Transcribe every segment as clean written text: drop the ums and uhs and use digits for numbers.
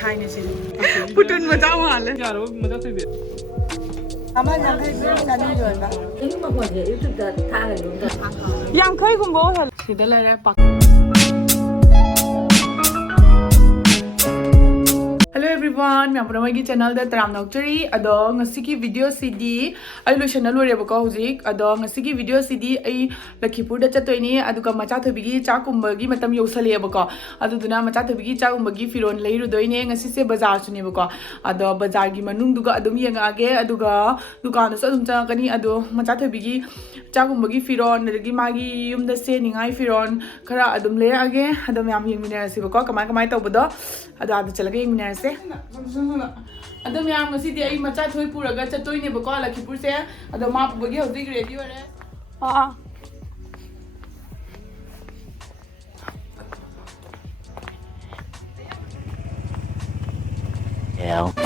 Thai này Put in mà cháu hả lên. Dạ rồi, mà cháu thấy việc. Ama yang khay chani rồi ba. Nhưng mà mọi người yêu thích là tha là đúng rồi. Yang khơi cũng bố hả? Thì đó là bạc. Hello everyone, मैं अपना वाइगी channel दा तराम नौकरी अदो ngasi की video CD आई लो channel लो रेबको हुजिक अदो ngasi की video CD आई लखीपुर दा चतोइनी अदुका मचा थबिगी chak-umbagi मतम योसले बको अदुदुना मचा थबिगी chak-umbagi फिरोन leirudoइने ngasi से बाजार सुने बको अदो बाजार की मनुंग दुगा अदुम यंगागे अदुगा दुकान सो अदुम चकनी अदो मचा थबिगी chak-umbagi फिरोन अदगी मागी युमदा से निंगाई फिरोन खरा अदुम ले आगे अदो मैम यंगमिनरसी बको कमाय कमाय तौबदो अदो आद चलगे यंगमिनरसे अदम याम ngasi di ai macha thoi puraga chatoi ne bako lakhipur se ado ma bagi hojik ready ore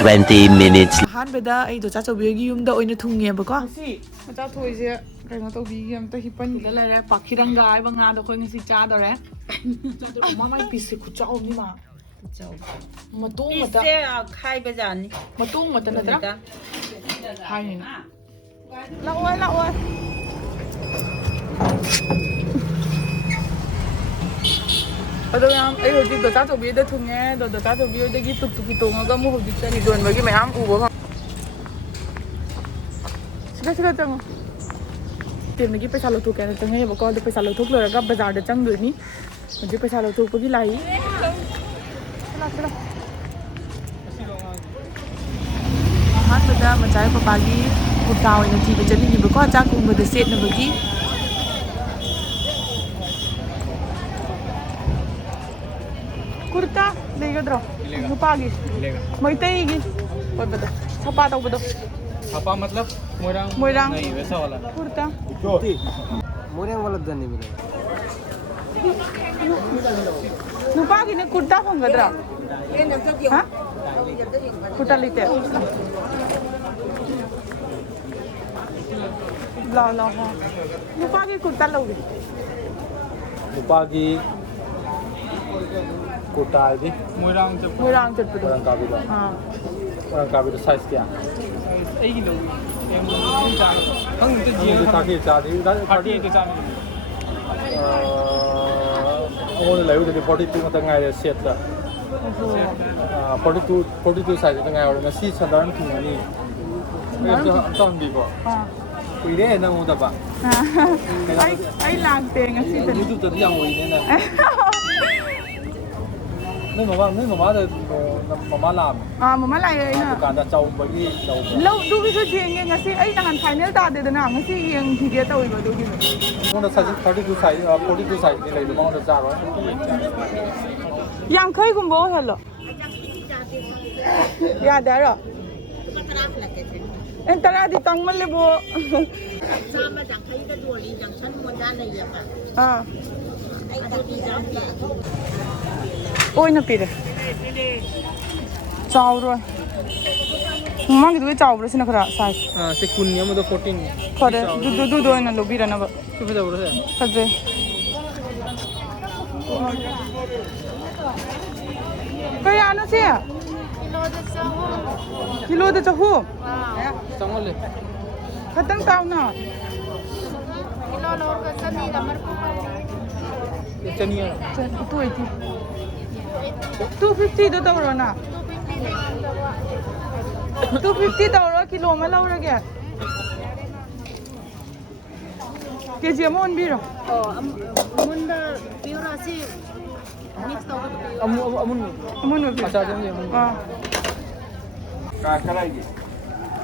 20 minutes. Han beda ai do cha chobigi yum da oina thunge bako si macha thoi se kaino to bi am ta hipan da la re pakhiranga ai banga do khoi ngasi cha do re cha do ma mai pi se khu chao ni ma matung mata khai bây giờ ni matung mata na da hai ni la oi ado yam ai hojik do cha chobi da thunge do cha chobi da gi tuk tuk ki tonga ga mu hojik cha ni don ba gi mayam u bo siga chang tiền mấy cái पैसा lột thuộc cái này chẳng hay bà con được पैसा lột thuộc rồi gặp bazar được chăng được ní mình chỉ पैसा lột thuộc có cái này hát bây giờ mà trái papa gi một tàu này thì bây giờ đi bà con cha cùng với được set nữa gi kurta legadro papa gi mai tei gi और बता छपा तो बता छपा मतलब मोइरांग नहीं वैसा वाला कुर्ता मोइरांग वाला जाने मिले नुपा की ने कुर्ता फंगद्रा हां कुर्ता लेते ला ला हां नुपा की कुर्ता लोगे नुपा की कुर्ता है दी मोइरांग चप्पू मोइरांग का भी लो हां मोइरांग का भी तो साइज क्या ấy cái đâu em không tự nhiên ta kia cha thì party cái cha ông lấy được 42 mà ta ngày là set là 42 size ta ngày rồi si chân đan thì này trong đi qua quỷ đấy nó ngon thật吧 ai làm tiền à xin YouTube tự nhiên quỷ đấy này nên mà má làm mama lại ấy nè cả đã trâu với cái đầu lâu đu cái số tiền nghe ngasi ấy đang ăn final ta để nào ngasi yên thì dia tahu ibu tu gini con nó size 42 size 42 size này lấy được bao nhiêu ra rồi yang khơi cũng bố hết rồi ya đã rồi em tara đi tông mất lên bố sao mà chẳng thấy cái đùa đi chẳng sẵn một đàn này vậy mà ôi nó pì đấy chào rồi mà cái đuôi chào rồi xin nó size से कुन ये मतलब 14 khỏi du đuôi nó lobby ra nó vậy cái bây giờ rồi thật rồi cái ăn nó xe kilo de chahu xong rồi khatang tao na kilo lor ka sani gamar ko chania 250 do tao rồi na 250 tao rồi kilo mà lâu rồi kìa cái gì mà ăn bì rồi mun da pura si mix to amun अच्छा जम ये cái này gì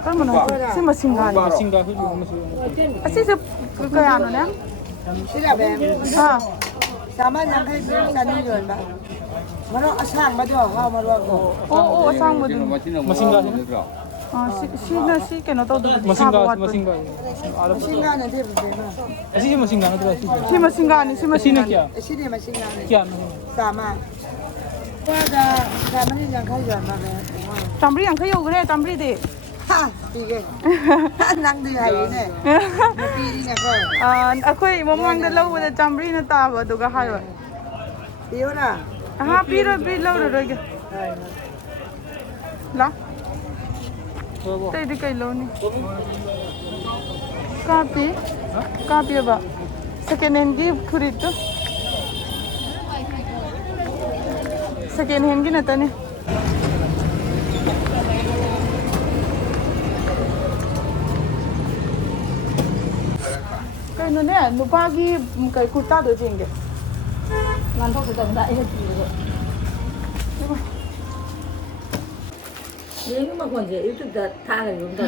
kan mana si masingan singa फिर machine asi se kaya ano na sila ba ha sama yang khay chani rồi ba mà nó sang mà cho ha mà lo o sang mo dun machine का si keno to do machine का singa na de ba ऐसी ही machine का मतलब si masingan si machine masingan क्या sini machine nga क्या sama da sama ni yang khay rồi mà tambri yang khayo gre tambri de ha đi ghê năng đi hay nè đi đi nè coi akhoi mamang da lo da tambri na ta ba do ga hayo Yêu nè ha pi ro bi lo ro ge ला 그거 ते दे कई लो नहीं copy अब second hand की खरीद तो second hand की नता ने कहीं नो ने नुपा की कई कुर्ता दो जेंगे 난 거기다 나 이거 주고. 얘는 막 이제 유튜브 다 타가지고 온다.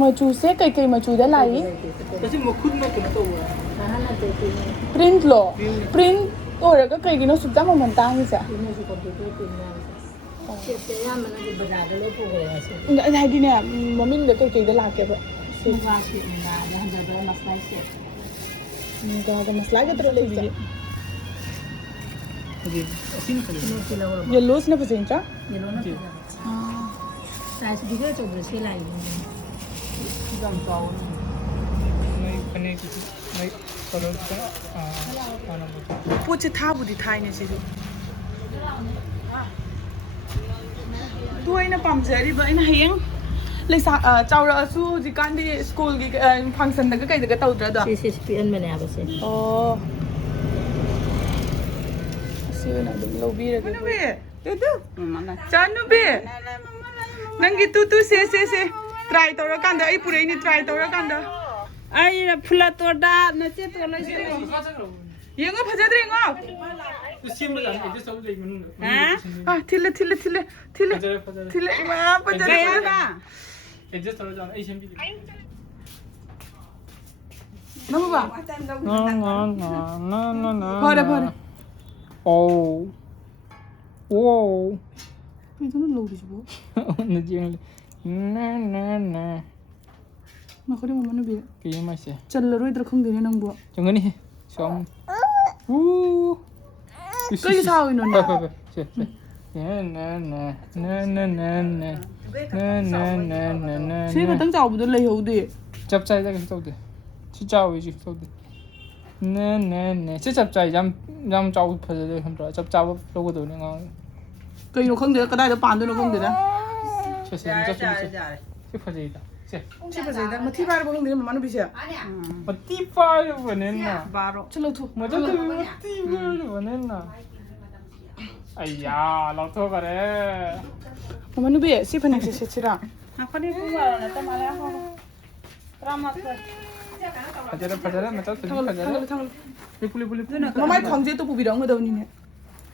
मचू से कई कई मचू दे लाई kasi mo khud na kung to 하나 더 있네. Print लो प्रिंट और का कई गिनो सुद्धा मन तांग से 이거 지금 또 있네. 제때야만 이제 바다로 보고 해서. हाइडी ने मम्मी ने कई कई दे ला के बा 생각하시나 먼저 마사지. तो मसला के तरह ले जी kasi asin ka rin 이거 ये लूज ने पसेंचा 이거는 사실 이거 좀 실라이. may panay kasi may color ka ano mo पूछ था बुद्धि थाई ने सिदु तू आइना पामजरी बा आइना हयंग लेसा चाउरासु जिकान दि स्कूल की फंक्शन दग कई दग तौद्रा द CCPN मैंने आप से. ओ सिवना दम लोबी रे बे तू चानु बे नंगी तू से ट्राई तौरा कांदा आई पुरे नि ट्राई तौरा कांदा आई फुला तोड़ा नचे तो लसे येंगो फजाद्रे येंगो simple lang just ako like manun 아 틸레 와 फजाद्रे just ako lang ay simple नमो बा 나나나나나나 버려 오 오. 이거는 로우지 뭐 Nó chuyện na 나 그래 엄마는 비 cái 맛이야. 잘라로 이들 không 되네 능 뭐. 정근이 좀. 우. 그게 사오 있는 나. 나나나나나나나나나나나. 제가 당장 아무도 레이오데. 잡자이 다 계속 돼. 진짜 오이지 또 돼. 나나나. 진짜 잡자이 잠 짜고 퍼져 한다. 잡자고 로고도 내가. 그이 không được cái đây nó bàn tôi nó không được đấy. 최세 진짜 진짜. 퍼져이다. 집에 제가 뭐 티바를 보는 데는 많은 비세요. 어디 봐요 보냈나? 바로 칠로 투. 맞아 어디 봐요 보냈나? 아야 나도 그래. 엄마는 비 시판에 시시라. 아까니 그거 나 때마다 하고 드라마스 파자라 맞아 또 파자라. 탕. 리플. 엄마 광제 또 부비랑 거 더니네.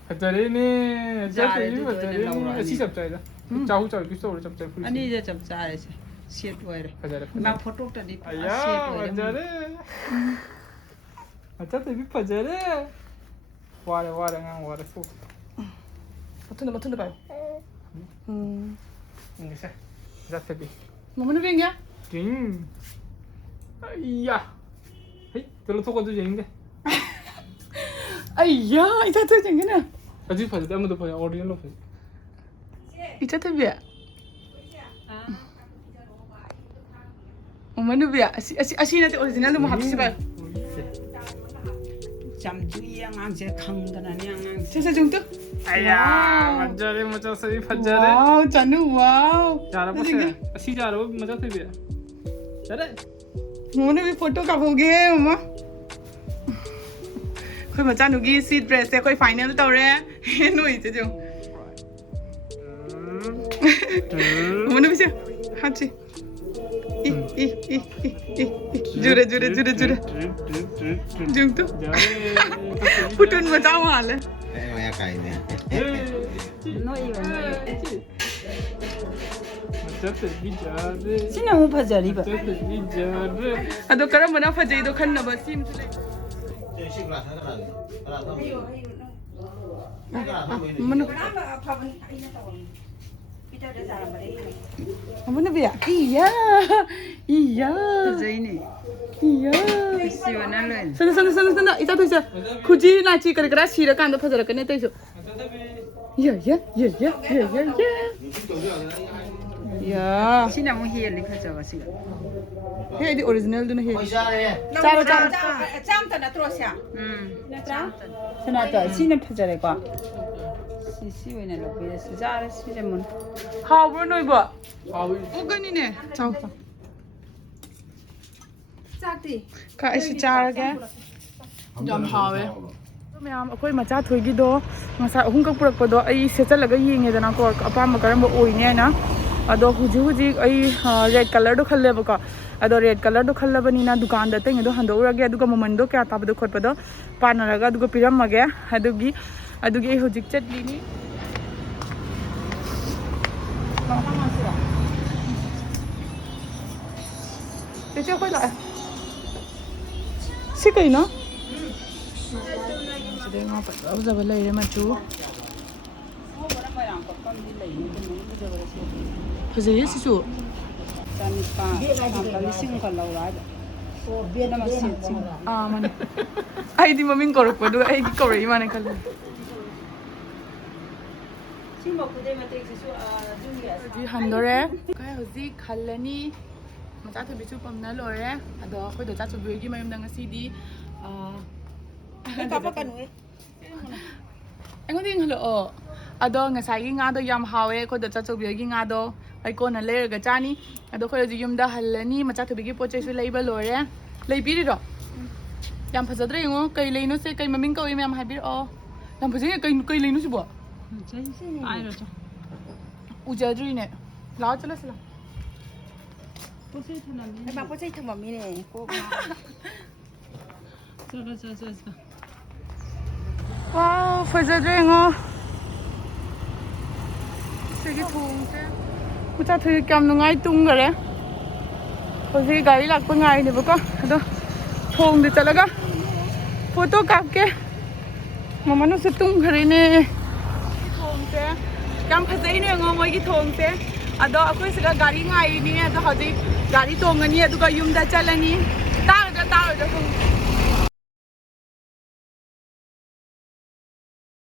파자리네. 저기 파자리네. 시잡자이다. 자후 이렇게 쏘로 잡자. 아니 이제 좀 잘했어 시트 와이래 파자라. 나 포토 때리 아야 파자라. 맞아 또 파자라. 와래 ngang 와래 쏘. 버튼 봐요. 이제 잡혀비. 엄마는 비냐? 띵. 아이야. 헤이, 별로 속아도 되는데. 아이야, 이제 또 생기나. 어디 봐도 아무도 봐요. 오리지널로 봐요. 이제 또 비야. 엄마는 비야. 아시나데 오리지널로 뭐 합시 봐요. 잠주이양 앙제 강다나니 앙 세세 정도? 아야, 맞자래 맞자 소리 맞자래. 와우, 짜누 와우. 잘해보세요. 시자로 맞자 소리야. 잘해. 엄마는 비 photo कब होगे मम्मा कोई बच्चा नुगी सी ड्रेस है कोई फाइनल तो रे no इते जो मम्मा भी से हाची जुरे जुंग तो फुटन बचाओ हाल है Maya kainnya. 너 이거 맞자 비자래. 진짜 못 파자리 봐 맞자 비자래. अदो करम बना फजे दो खन नब सीम से मनु मनु बिया इया 파자이네 이야 시원할래 선다 이따 또 있어 굳이 나치 그래 시를 간도 퍼져라 그네 또 있어 야야야야야야야 야. 시나 뭐 히엘리 가져가 지금. 헤디 오리지널도는 헤디. 짜라 짜라. 짬다 나 들어오샤. 스나다 시는 파자래가. 시시위네 로비에 시자를 시제문. 하우버 노이버. 오건이네. 자. 짝디. 카 이시 짜르게. ꯌꯥꯝ ꯍꯥꯎꯋꯦ ꯃꯌꯥꯝ ꯑꯩꯈꯣꯏ ꯃꯆꯥ ꯊꯣꯏꯒꯤꯗꯣ ꯉꯁꯥꯏ ꯑꯍꯨꯝꯈꯛ ꯄꯨꯔꯛꯄꯗꯣ ꯑꯩ ꯁꯦꯠꯆꯜꯂꯒ ꯌꯦꯡꯉꯦꯗꯅꯀꯣ ꯑꯄꯥꯝꯕ ꯀꯔꯝꯕ ꯑꯣꯏꯅꯤ ꯍꯥꯏꯅ ꯑꯗꯣ ꯍꯧꯖꯤꯛ ꯑꯩ ꯔꯦꯗ ꯀꯂꯔꯗꯣ ꯈꯜꯂꯦꯕꯀꯣ ꯑꯗꯣ ꯔꯦꯗ ꯀꯂꯔꯗꯣ ꯈꯜꯂꯕꯅꯤꯅ ꯗꯨꯀꯥꯟꯗ ꯑꯇꯩꯉꯩꯗꯣ ꯍꯟꯗꯣꯛꯎꯔꯒꯦ ꯑꯗꯨꯒ ꯃꯃꯟꯗꯣ ꯀꯌꯥ ꯇꯥꯕꯗꯣ ꯈꯣꯠꯄꯗꯣ ꯄꯥꯅꯔꯒ ꯑꯗꯨꯒ ꯄꯤꯔꯝꯃꯒꯦ ꯑꯗꯨꯒꯤ ꯑꯩ ꯍꯧꯖꯤꯛ ꯆꯠꯂꯤꯅꯤ ꯏꯆꯦ ꯑꯩꯈꯣꯏ ꯂꯥꯛꯑꯦ ꯁꯤ ꯀꯩꯅꯣ ꯁꯤꯗꯩ ꯉꯥ ꯐꯖꯕ ꯂꯩꯔꯦ ꯃꯆꯨ ꯐꯖꯩꯌꯦ ꯁꯤꯁꯨ ꯃꯥꯅꯦ ꯑꯩꯗꯤ ꯃꯃꯤꯡ ꯀꯧꯔꯛꯄ ꯑꯗꯨꯒ ꯑꯩꯒꯤ ꯀꯧꯔꯛꯏ ꯃꯥꯅꯦ ꯈꯜꯂꯦ ꯍꯧꯖꯤꯛ ꯍꯟꯗꯣꯔꯦ ꯑꯩꯈꯣꯏ ꯍꯧꯖꯤꯛ ꯍꯜꯂꯅꯤ ꯃꯆꯥ ꯊꯣꯏꯕꯤꯁꯨ ꯄꯝꯅ ꯂꯣꯏꯔꯦ ꯑꯗꯣ ꯑꯩꯈꯣꯏ ꯗꯣꯆꯥ ꯊꯣꯏꯕꯤꯒꯤ ꯃꯌꯨꯝꯗ ꯉꯁꯤꯗꯤ ꯑꯩꯉꯣꯟꯗ ꯌꯦꯡꯍꯜꯂꯛꯑꯣ ꯑꯗꯣ ꯉꯁꯥꯏꯒꯤ ꯉꯥꯗꯣ ꯌꯥꯝ ꯍꯥꯎꯋꯦ ꯑꯩꯈꯣꯏ ꯗꯣꯆꯥ ꯊꯣꯏꯕꯤꯒꯤ ꯉꯥꯗꯣ ꯑꯩ ꯀꯣꯟꯅ ꯂꯩꯔꯒ ꯆꯥꯅꯤ ꯑꯗꯣ ꯑꯩꯈꯣꯏ ꯍꯧꯖꯤꯛ ꯌꯨꯝꯗ ꯍꯜꯂꯅꯤ ꯃꯆꯥ ꯊꯣꯏꯕꯤꯒꯤ ꯄꯣꯠ ꯆꯩꯁꯨ ꯂꯩꯕ ꯂꯣꯏꯔꯦ ꯂꯩꯕꯤꯔꯤꯔꯣ ꯌꯥꯝ ꯐꯖꯗ꯭ꯔꯦ ꯌꯦꯡꯉꯣ ꯀꯩ ꯂꯩꯅꯣꯁꯦ ꯀꯩ ꯃꯃꯤꯡ ꯀꯧꯏ ꯃꯌꯥꯝ ꯍꯥꯏꯕꯤꯔꯛꯑꯣ ꯌꯥꯝ ꯐꯖꯩ ꯀꯩ ꯂꯩꯅꯣ ꯁꯤꯕꯣ ꯎꯖꯗ꯭ꯔꯤꯅꯦ ꯂꯥꯛꯑꯣ ꯆꯠꯂꯁꯤ ꯂꯥꯛꯑꯣ ꯄꯣꯠꯆꯩ ꯊꯝꯃꯝꯃꯤꯅꯦ ꯀꯣꯛ ꯋꯥꯎ ꯐꯖꯗ꯭ꯔꯦ ꯌꯦꯡꯉꯣ ꯁꯤꯒꯤ ꯊꯣꯡꯁꯦ ꯃꯆꯥ ꯊꯣꯏꯕꯤ ꯀꯌꯥꯝ ꯅꯨꯡꯉꯥꯏ ꯇꯨꯝꯈꯔꯦ ꯍꯧꯖꯤꯛ ꯒꯥꯔꯤ ꯂꯥꯛꯄ ꯉꯥꯏꯔꯤꯅꯦꯕꯀꯣ ꯑꯗꯣ ꯊꯣꯡꯗ ꯆꯠꯂꯒ ꯐꯣꯇꯣ ꯀꯥꯞꯀꯦ ꯃꯃꯥꯅꯁꯨ ꯇꯨꯝꯈ꯭ꯔꯦꯅꯦ ꯊꯣꯡꯁꯦ ꯌꯥꯝ ꯐꯖꯩꯅꯦ ꯌꯦꯡꯉꯣ ꯃꯣꯏꯒꯤ ꯊꯣꯡꯁꯦ ꯑꯗꯣ ꯑꯩꯈꯣꯏ ꯁꯤꯗ ꯒꯥꯔꯤ ꯉꯥꯏꯔꯤꯅꯤ ꯑꯗꯣ ꯍꯧꯖꯤꯛ ꯒꯥꯔꯤ ꯇꯣꯡꯉꯅꯤ ꯑꯗꯨꯒ ꯌꯨꯝꯗ ꯆꯠꯂꯅꯤ ꯇꯥꯔꯣꯏꯗ꯭ꯔꯥ ꯈꯪꯗꯦ